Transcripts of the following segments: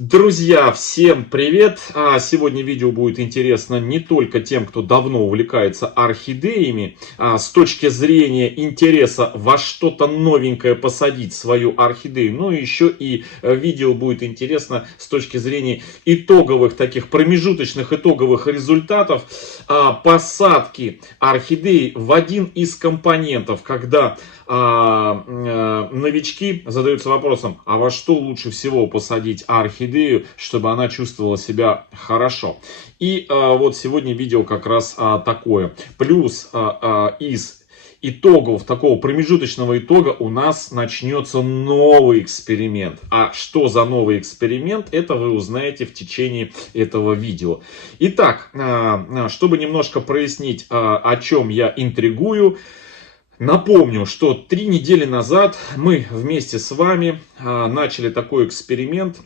Друзья, всем привет! Сегодня видео будет интересно не только тем, кто давно увлекается орхидеями, с точки зрения интереса во что-то новенькое посадить свою орхидею, но еще и видео будет интересно с точки зрения итоговых, таких промежуточных итоговых результатов посадки орхидеи в один из компонентов, когда новички задаются вопросом, а во что лучше всего посадить орхидею, чтобы она чувствовала себя хорошо. И вот сегодня видео как раз такое. Плюс из итогов, такого промежуточного итога у нас начнется новый эксперимент. А что за новый эксперимент, это вы узнаете в течение этого видео. Итак, чтобы немножко прояснить, о чем я интригую, напомню, что 3 недели назад мы вместе с вами начали такой эксперимент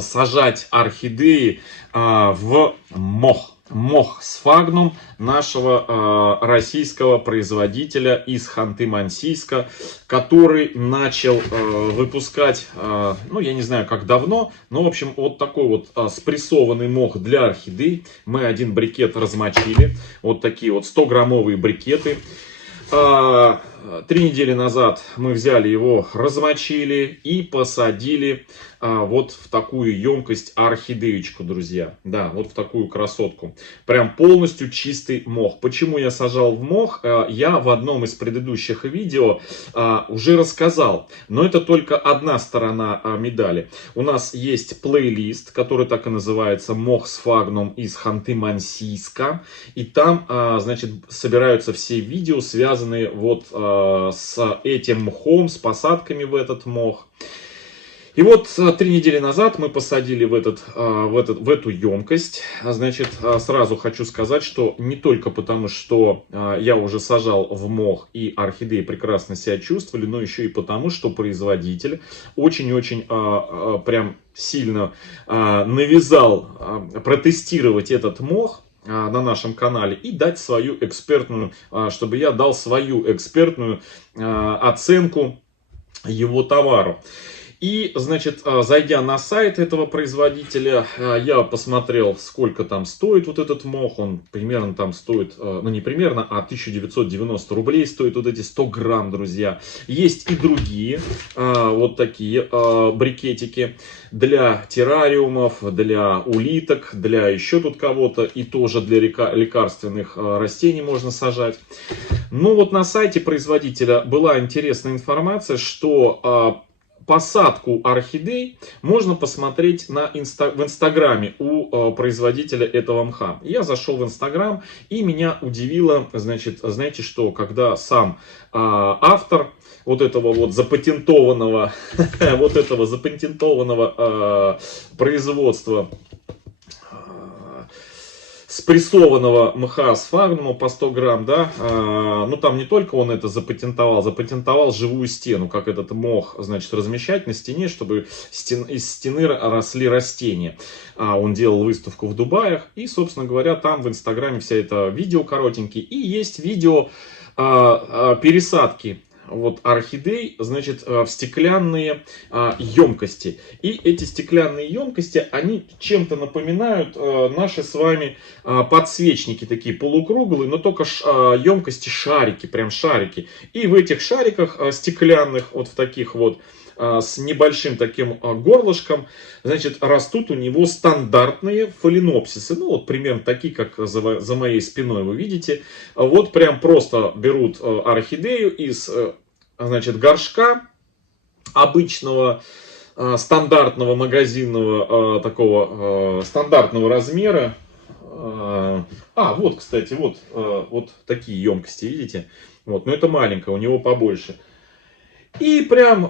сажать орхидеи в мох. Мох сфагнум нашего российского производителя из Ханты-Мансийска, который начал выпускать, ну я не знаю как давно, но в общем вот такой вот спрессованный мох для орхидей. Мы один брикет размочили, вот такие вот 100-граммовые брикеты. 3 недели назад мы взяли его, размочили и посадили вот в такую емкость орхидеечку, друзья. Да, вот в такую красотку. Прям полностью чистый мох. Почему я сажал в мох, я в одном из предыдущих видео уже рассказал. Но это только одна сторона медали. У нас есть плейлист, который так и называется «Мох сфагнум из Ханты-Мансийска». И там, значит, собираются все видео, связанные вот с этим мхом, с посадками в этот мох. И вот 3 недели назад мы посадили в эту емкость. Значит, сразу хочу сказать, что не только потому, что я уже сажал в мох и орхидеи прекрасно себя чувствовали, но еще и потому, что производитель очень-очень прям сильно навязал протестировать этот мох на нашем канале и дать свою экспертную, чтобы я дал свою экспертную оценку его товару. И, значит, зайдя на сайт этого производителя, я посмотрел, сколько там стоит вот этот мох. Он примерно там стоит, ну не примерно, а 1990 рублей стоит вот эти 100 грамм, друзья. Есть и другие вот такие брикетики для террариумов, для улиток, для еще тут кого-то. И тоже для лекарственных растений можно сажать. Но вот на сайте производителя была интересная информация, что посадку орхидей можно посмотреть в инстаграме у производителя этого мха. Я зашел в инстаграм, и меня удивило, значит, знаете что, когда сам автор вот этого вот запатентованного производства спрессованного мха сфагнума по 100 грамм, да, ну там не только он это запатентовал живую стену, как этот мох, значит, размещать на стене, чтобы из стены росли растения. Он делал выставку в Дубаях, и, собственно говоря, там в инстаграме вся это видео коротенькие, и есть видео пересадки вот орхидей, значит, в стеклянные емкости. И эти стеклянные емкости, они чем-то напоминают наши с вами подсвечники, такие полукруглые, но только емкости шарики, прям шарики. И в этих шариках стеклянных, вот в таких вот, с небольшим таким горлышком, значит, растут у него стандартные фаленопсисы. Ну, вот примерно такие, как за моей спиной вы видите. Вот прям просто берут орхидею из, значит, горшка обычного, стандартного магазинного, такого стандартного размера. Вот, кстати, вот такие емкости, видите? Вот, но это маленькая, у него побольше. И прям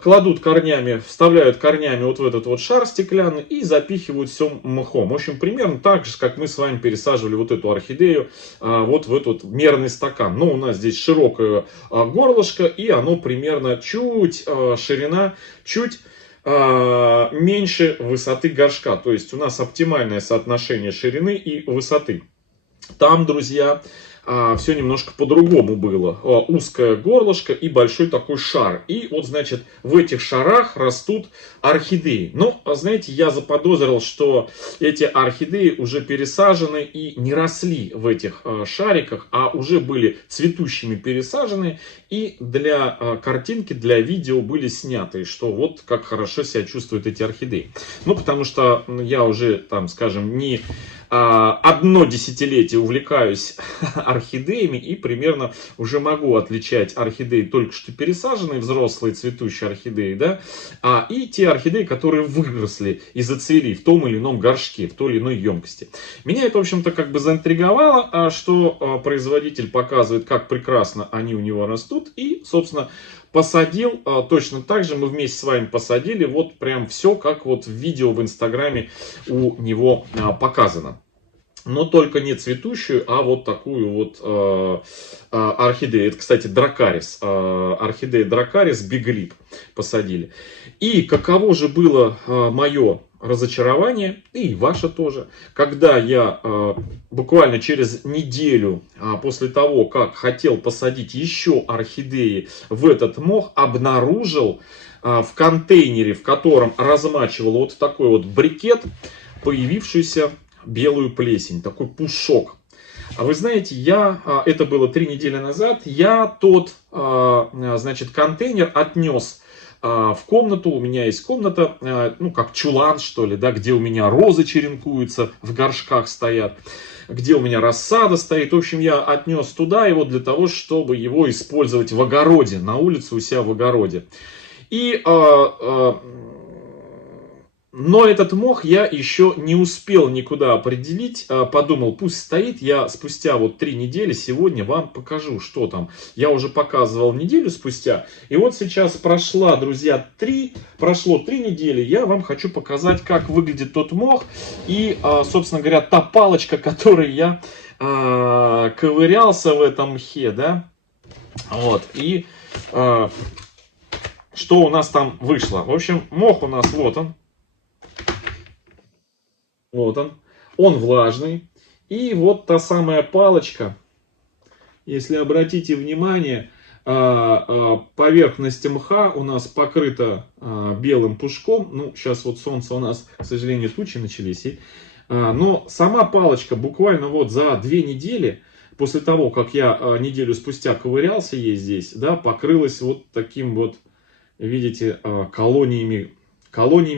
кладут корнями, вставляют корнями вот в этот вот шар стеклянный и запихивают все мхом. В общем, примерно так же, как мы с вами пересаживали вот эту орхидею вот в этот мерный стакан. Но у нас здесь широкое горлышко, и оно примерно ширина чуть меньше высоты горшка. То есть у нас оптимальное соотношение ширины и высоты. Там, друзья, все немножко по-другому было. Узкое горлышко и большой такой шар. И вот, значит, в этих шарах растут орхидеи. Но, знаете, я заподозрил, что эти орхидеи уже пересажены и не росли в этих шариках, а уже были цветущими пересажены и для картинки, для видео были сняты. Что вот как хорошо себя чувствуют эти орхидеи. Ну, потому что я уже, там, скажем, не одно десятилетие увлекаюсь орхидеями и примерно уже могу отличать орхидеи только что пересаженные, взрослые цветущие орхидеи, да, и те орхидеи, которые выросли и зацвели в том или ином горшке, в той или иной емкости. Меня это, в общем-то, как бы заинтриговало, что производитель показывает, как прекрасно они у него растут, и, собственно, посадил, точно так же мы вместе с вами посадили, вот прям все, как вот в видео в Инстаграме у него показано. Но только не цветущую, а вот такую вот орхидею. Это, кстати, дракарис. Орхидея дракарис биглип посадили. И каково же было мое разочарование, и ваше тоже, когда я буквально через неделю после того, как хотел посадить еще орхидеи в этот мох, обнаружил в контейнере, в котором размачивал вот такой вот брикет, появившуюся белую плесень, такой пушок. А вы знаете, это было 3 недели назад, я тот, значит, контейнер отнес в комнату. У меня есть комната, ну, как чулан, что ли, да, где у меня розы черенкуются, в горшках стоят, где у меня рассада стоит. В общем, я отнес туда его для того, чтобы его использовать в огороде, на улице у себя в огороде. Но этот мох я еще не успел никуда определить. Подумал, пусть стоит. Я спустя вот 3 недели сегодня вам покажу, что там. Я уже показывал неделю спустя. И вот сейчас прошло, друзья, 3 недели. Я вам хочу показать, как выглядит тот мох. И, собственно говоря, та палочка, которой я ковырялся в этом мхе, да. Вот. И что у нас там вышло. В общем, мох у нас вот он. Вот он влажный. И вот та самая палочка, если обратите внимание, поверхность мха у нас покрыта белым пушком. Ну, сейчас вот солнце у нас, к сожалению, тучи начались. Но сама палочка буквально вот за 2 недели, после того, как я неделю спустя ковырялся ей здесь, да, покрылась вот таким вот, видите, колониями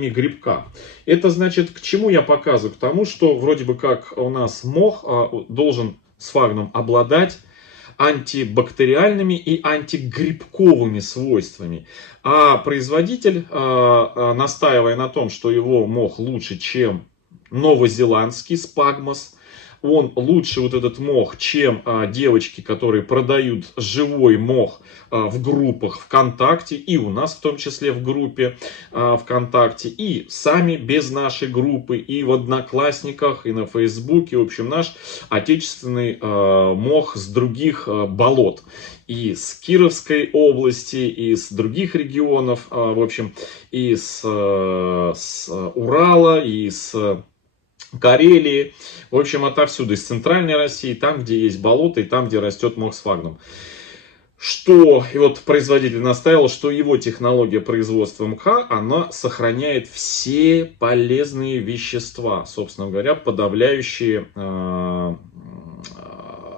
грибка. Это значит, к чему я показываю? К тому, что вроде бы как у нас мох должен сфагном обладать антибактериальными и антигрибковыми свойствами. А производитель, настаивая на том, что его мох лучше, чем новозеландский спагмос, он лучше, вот этот мох, чем девочки, которые продают живой мох в группах ВКонтакте, и у нас в том числе в группе ВКонтакте, и сами без нашей группы, и в Одноклассниках, и на Фейсбуке. В общем, наш отечественный мох с других болот. И с Кировской области, и с других регионов, в общем, и с Урала, и с Карелии, в общем, отовсюду, из центральной России, там, где есть болото, и там, где растет мох сфагнум. И вот производитель настаивал, что его технология производства мха, она сохраняет все полезные вещества, собственно говоря, подавляющие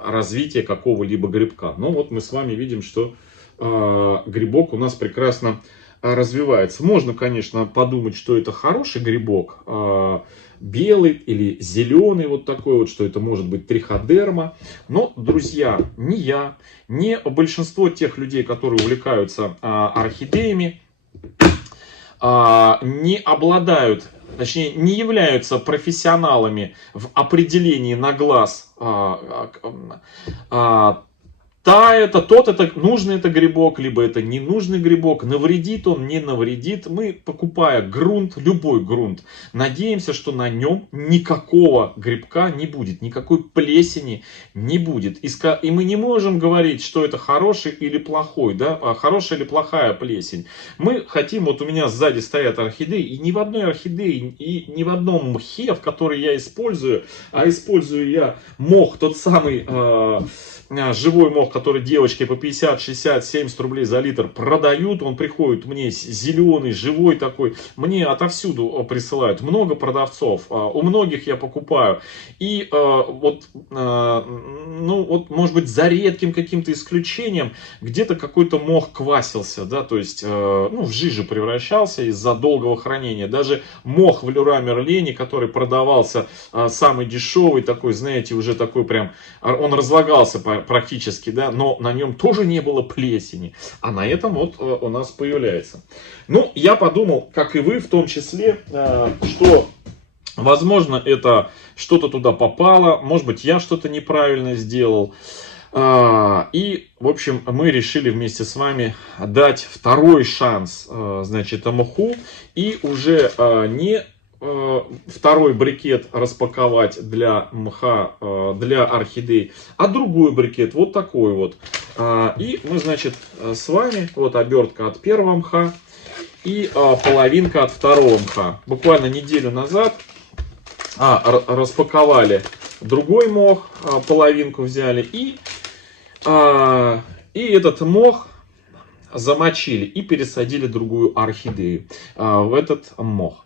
развитие какого-либо грибка. Но вот мы с вами видим, что грибок у нас прекрасно развивается. Можно, конечно, подумать, что это хороший грибок, белый или зеленый, вот такой вот, что это может быть триходерма. Но, друзья, ни я, ни большинство тех людей, которые увлекаются орхидеями, не обладают, точнее, не являются профессионалами в определении на глаз нужный это грибок, либо это ненужный грибок, навредит он, не навредит. Мы, покупая грунт, любой грунт, надеемся, что на нем никакого грибка не будет, никакой плесени не будет. И мы не можем говорить, что это хороший или плохой, да, хорошая или плохая плесень. Мы хотим, вот у меня сзади стоят орхидеи, и ни в одной орхидее, и ни в одном мхе, в который я использую, а использую я мох, тот самый живой мох, который девочки по 50, 60, 70 рублей за литр продают, он приходит мне зеленый, живой такой, мне отовсюду присылают, много продавцов, у многих я покупаю. И вот, ну вот, может быть, за редким каким-то исключением, где-то какой-то мох квасился, да, то есть, ну, в жижу превращался из-за долгого хранения. Даже мох в Леруа Мерлене, который продавался самый дешевый, такой, знаете, уже такой прям, он разлагался практически, да, но на нем тоже не было плесени. А на этом вот у нас появляется. Ну, я подумал, как и вы, в том числе, что, возможно, это что-то туда попало, может быть, я что-то неправильно сделал. И, в общем, мы решили вместе с вами дать второй шанс, значит, мху, и уже не второй брикет распаковать для мха, для орхидей, а другой брикет, вот такой вот. И мы, значит, с вами, вот обертка от первого мха и половинка от второго мха. Буквально неделю назад распаковали другой мох, половинку взяли, и этот мох замочили и пересадили другую орхидею в этот мох.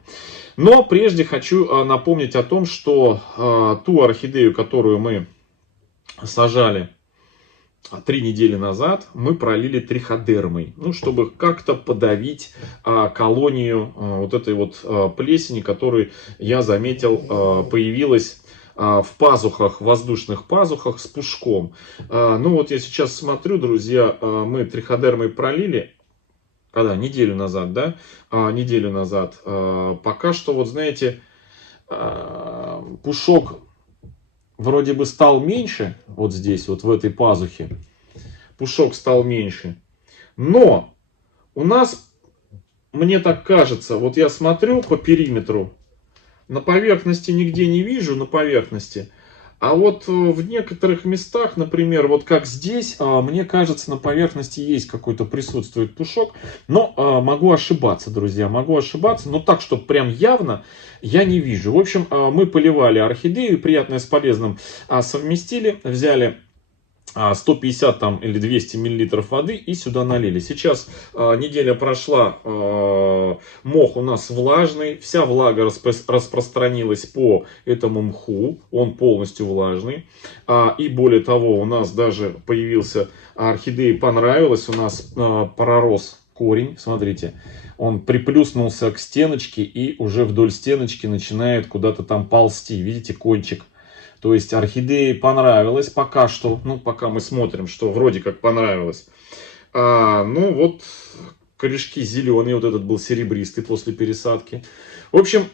Но прежде хочу напомнить о том, что ту орхидею, которую мы сажали 3 недели назад, мы пролили триходермой, ну, чтобы как-то подавить колонию вот этой вот плесени, которую я заметил появилась в пазухах, воздушных пазухах с пушком. Ну вот я сейчас смотрю, друзья, мы триходермой пролили. Когда? Неделю назад, да? Неделю назад. Пока что, вот знаете, пушок вроде бы стал меньше, вот здесь, вот в этой пазухе. Пушок стал меньше. Но у нас, мне так кажется, вот я смотрю по периметру, на поверхности нигде не вижу, на поверхности. А вот в некоторых местах, например, вот как здесь, мне кажется, на поверхности есть какой-то присутствует пушок. Но могу ошибаться, друзья, могу ошибаться. Но так, чтобы прям явно, я не вижу. В общем, мы поливали орхидею, приятное с полезным совместили. Взяли 150 там, или 200 миллилитров воды и сюда налили. Сейчас неделя прошла, мох у нас влажный, вся влага распространилась по этому мху, он полностью влажный. И более того, у нас даже появился, орхидее понравилось, у нас пророс корень, смотрите. Он приплюснулся к стеночке и уже вдоль стеночки начинает куда-то там ползти. Видите, кончик. То есть орхидее понравилось пока что, ну пока мы смотрим, что вроде как понравилось. Ну вот корешки зеленые, вот этот был серебристый после пересадки. В общем,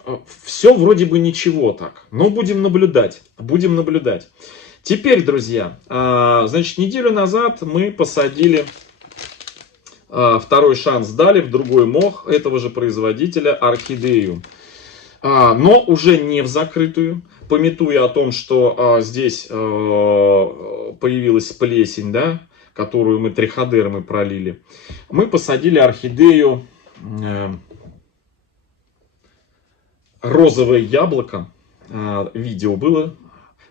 все вроде бы ничего так, но будем наблюдать, будем наблюдать. Теперь, друзья, значит, неделю назад мы посадили, второй шанс дали в другой мох этого же производителя орхидею. Но уже не в закрытую, памятуя о том, что здесь появилась плесень, да, которую мы триходермой пролили. Мы посадили орхидею розовое яблоко. Видео было.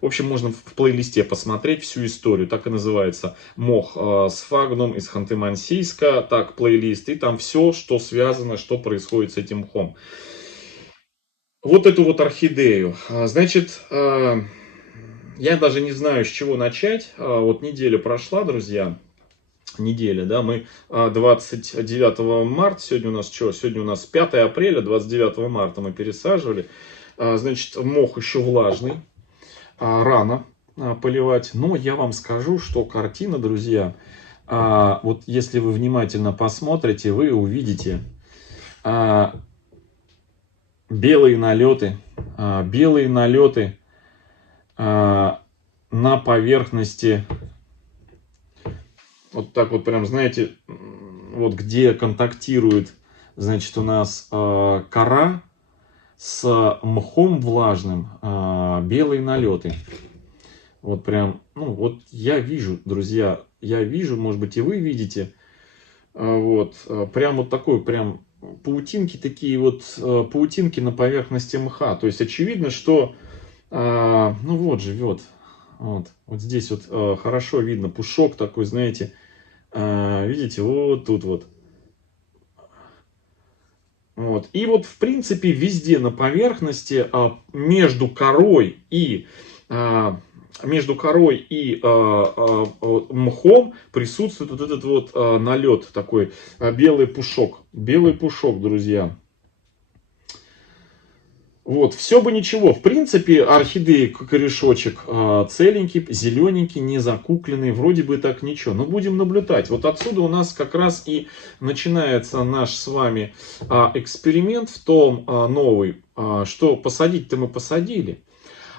В общем, можно в плейлисте посмотреть всю историю. Так и называется мох сфагнум из Ханты-Мансийска. Так, плейлист. И там все, что связано, что происходит с этим мхом. Вот эту вот орхидею. Значит, я даже не знаю, с чего начать. Вот неделя прошла, друзья. Неделя, да, мы 29 марта, сегодня у нас что? Сегодня у нас 5 апреля, 29 марта мы пересаживали. Значит, мох еще влажный, рано поливать. Но я вам скажу, что картина, друзья, вот если вы внимательно посмотрите, вы увидите белые налеты на поверхности, вот так вот прям, знаете, вот где контактирует, значит, у нас кора с мхом влажным, белые налеты. Вот прям, ну вот я вижу, друзья, я вижу, может быть и вы видите, вот, прям вот такой, прям паутинки такие вот, паутинки на поверхности мха. То есть очевидно, что, ну вот живет, Вот здесь вот хорошо видно пушок такой, знаете, видите, вот тут вот. Вот. И вот, в принципе, везде на поверхности между корой и мхом присутствует вот этот вот налет, такой белый пушок. Белый пушок, друзья. Вот, все бы ничего. В принципе, орхидеи корешочек целенький, зелененький, не закукленный. Вроде бы так ничего. Но будем наблюдать. Вот отсюда у нас как раз и начинается наш с вами эксперимент в том новый, что посадить-то мы посадили.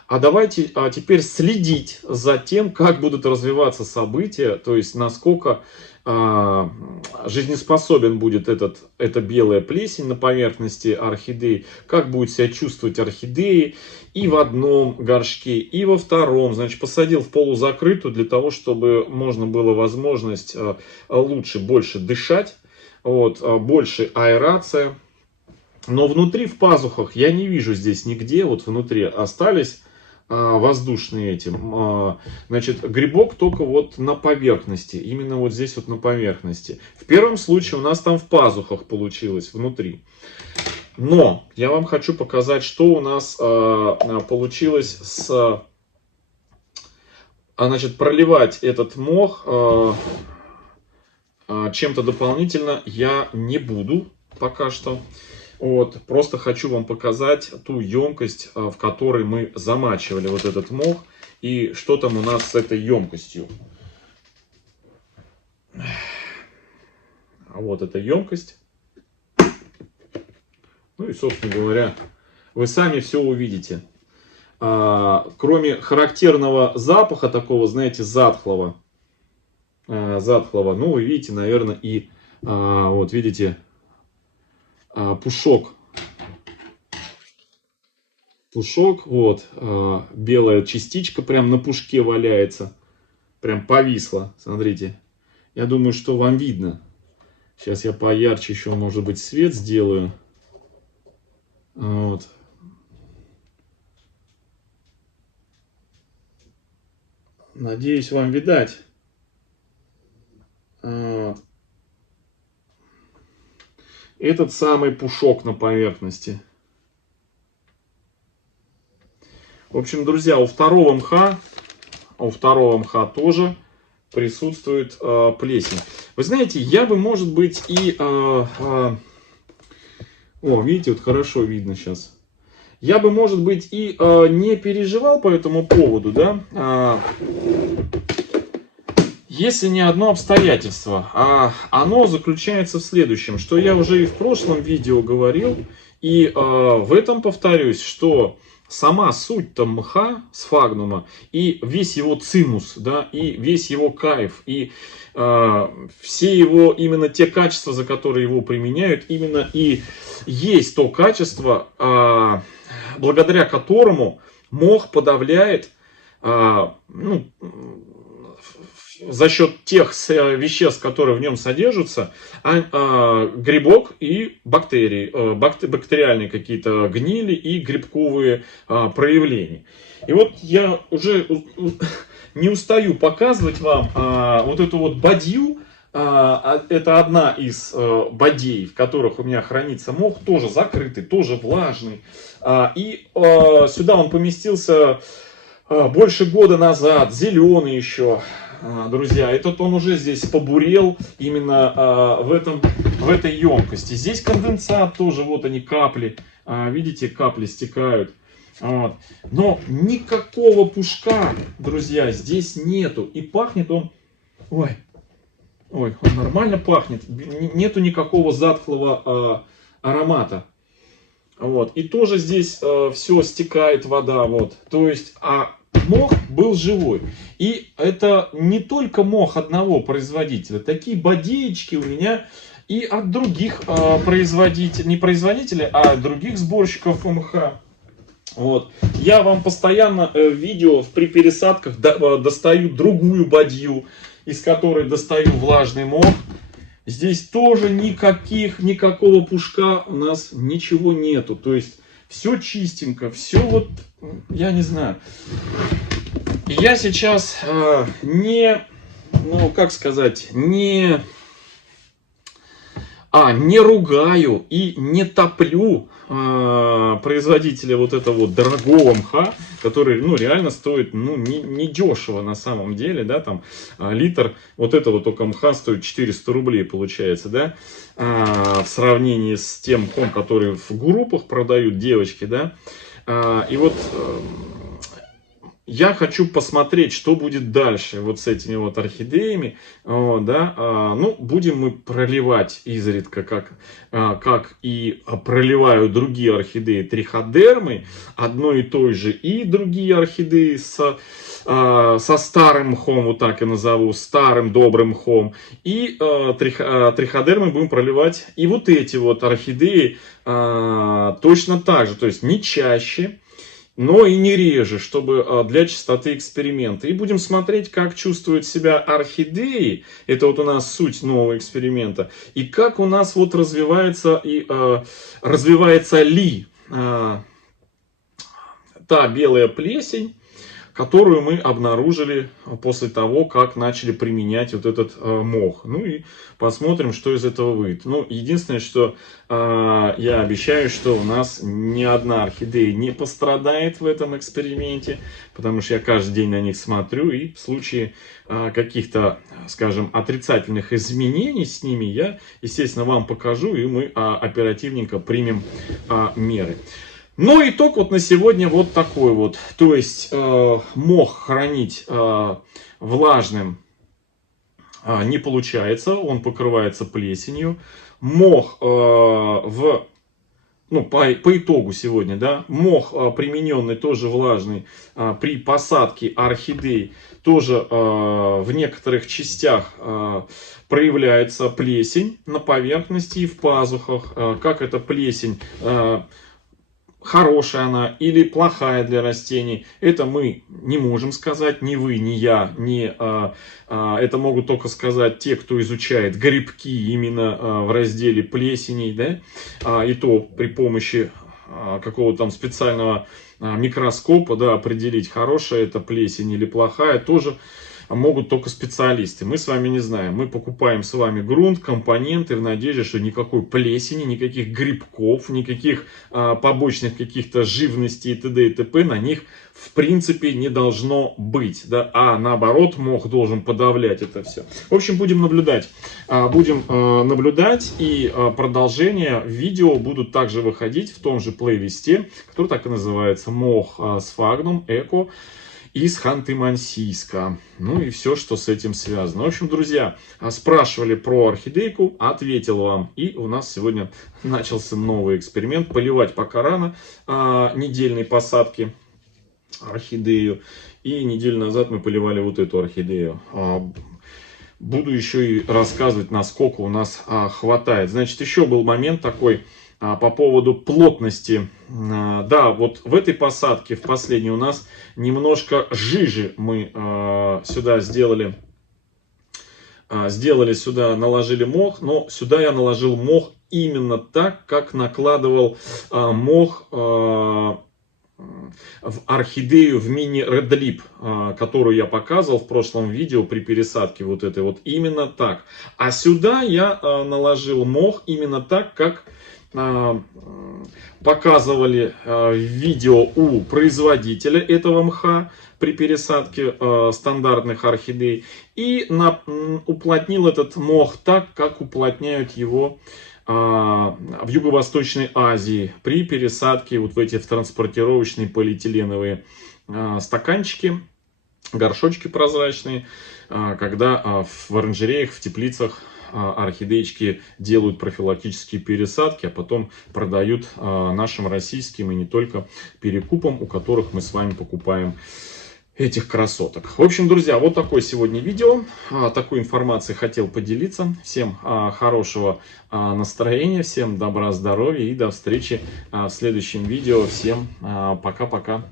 А давайте теперь следить за тем, как будут развиваться события, то есть насколько жизнеспособен будет эта белая плесень на поверхности орхидеи, как будет себя чувствовать орхидеи и в одном горшке, и во втором. Значит, посадил в полузакрытую для того, чтобы можно было возможность лучше, больше дышать, вот, больше аэрация. Но внутри, в пазухах, я не вижу здесь нигде, вот внутри остались воздушные этим. Значит, грибок только вот на поверхности. Именно вот здесь вот на поверхности. В первом случае у нас там в пазухах получилось, внутри. Но я вам хочу показать, что у нас получилось с... Значит, проливать этот мох чем-то дополнительно я не буду пока что. Вот, просто хочу вам показать ту емкость, в которой мы замачивали вот этот мох. И что там у нас с этой емкостью. Вот эта емкость. Ну и, собственно говоря, вы сами все увидите. Кроме характерного запаха, такого, знаете, затхлого. Ну, вы видите, наверное, и вот видите... пушок, вот, белая частичка прям на пушке валяется, прям повисла, смотрите, я думаю, что вам видно, сейчас я поярче еще, может быть, свет сделаю, вот, надеюсь, вам видать, вот. Этот самый пушок на поверхности. В общем, друзья, у второго мха тоже присутствует плесень. Вы знаете, я бы, может быть, и... О, видите, вот хорошо видно сейчас. Я бы, может быть, и не переживал по этому поводу, да, если не одно обстоятельство, а оно заключается в следующем, что я уже и в прошлом видео говорил, и в этом повторюсь, что сама суть-то мха, сфагнума, и весь его цимус, да, и весь его кайф, и все его, именно те качества, за которые его применяют, именно и есть то качество, благодаря которому мох подавляет, ну, за счет тех веществ, которые в нем содержатся, грибок и бактерии, бактериальные какие-то гнили и грибковые проявления. И вот я уже не устаю показывать вам вот эту вот бадью. Это одна из бадей, в которых у меня хранится мох, тоже закрытый, тоже влажный. И сюда он поместился больше года назад, зеленый еще. Друзья, этот он уже здесь побурел именно в этой емкости. Здесь конденсат тоже, вот они капли, видите, капли стекают. Вот. Но никакого пушка, друзья, здесь нету. И пахнет он, ой, он нормально пахнет, нету никакого затхлого аромата. Вот. И тоже здесь все стекает вода, вот. То есть, мох был живой. И это не только мох одного производителя. Такие бодеечки у меня и от других производителей, не производителей, а других сборщиков мха. Вот. Я вам постоянно в видео при пересадках достаю другую бадью, из которой достаю влажный мох. Здесь тоже никакого пушка у нас ничего нету. То есть все чистенько, все вот, я не знаю. Я сейчас не, ну как сказать, не ругаю и не топлю производителя вот этого вот дорогого мха, который, ну, реально стоит, ну, не дешево на самом деле, да, там, литр вот этого только мха стоит 400 рублей, получается, да, в сравнении с тем мхом, который в группах продают девочки, да, и вот я хочу посмотреть, что будет дальше вот с этими вот орхидеями. Вот, да. Ну, будем мы проливать изредка, как и проливают другие орхидеи триходермы, одной и той же, и другие орхидеи со старым мхом, вот так и назову, старым добрым мхом. И триходермы будем проливать и вот эти вот орхидеи точно так же, то есть не чаще, но и не реже, чтобы для чистоты эксперимента. И будем смотреть, как чувствуют себя орхидеи. Это вот у нас суть нового эксперимента. И как у нас вот развивается ли та белая плесень, которую мы обнаружили после того, как начали применять вот этот мох. Ну и посмотрим, что из этого выйдет. Ну, единственное, что я обещаю, что у нас ни одна орхидея не пострадает в этом эксперименте, потому что я каждый день на них смотрю, и в случае каких-то, скажем, отрицательных изменений с ними я, естественно, вам покажу, и мы оперативненько примем меры. Но итог вот на сегодня вот такой вот. То есть мох хранить влажным не получается, он покрывается плесенью. Мох по итогу сегодня, да, мох примененный тоже влажный при посадке орхидей тоже в некоторых частях проявляется плесень на поверхности и в пазухах. Как эта плесень, хорошая она или плохая для растений, это мы не можем сказать, ни вы, ни я, это могут только сказать те, кто изучает грибки именно в разделе плесеней, да, и то при помощи какого-то там специального микроскопа, да, определить, хорошая это плесень или плохая, тоже могут только специалисты. Мы с вами не знаем. Мы покупаем с вами грунт, компоненты в надежде, что никакой плесени, никаких грибков, никаких побочных каких-то живностей и т.д. и т.п. на них в принципе не должно быть. Да? А наоборот, мох должен подавлять это все. В общем, будем наблюдать. Будем наблюдать, и продолжение видео будут также выходить в том же плейлисте, который так и называется «Мох сфагнум эко» из Ханты-Мансийска. Ну и все, что с этим связано. В общем, друзья, спрашивали про орхидейку, ответил вам. И у нас сегодня начался новый эксперимент. Поливать пока рано недельной посадки орхидею. И неделю назад мы поливали вот эту орхидею. Буду еще и рассказывать, насколько у нас хватает. Значит, еще был момент такой по поводу плотности. Да, вот в этой посадке, в последней, у нас немножко жиже мы сюда сделали сюда, наложили мох, но сюда я наложил мох именно так, как накладывал мох в орхидею в мини Red Lip, которую я показывал в прошлом видео при пересадке вот этой вот, именно так. А сюда я наложил мох именно так, как показывали в видео у производителя этого мха при пересадке стандартных орхидей, и уплотнил этот мох так, как уплотняют его в Юго-Восточной Азии при пересадке вот в эти транспортировочные полиэтиленовые стаканчики, горшочки прозрачные, когда в оранжереях, в теплицах орхидеечки делают профилактические пересадки, а потом продают нашим российским и не только перекупам, у которых мы с вами покупаем этих красоток. В общем, друзья, вот такое сегодня видео. Такой информацией хотел поделиться. Всем хорошего настроения, всем добра, здоровья и до встречи в следующем видео. Всем пока-пока.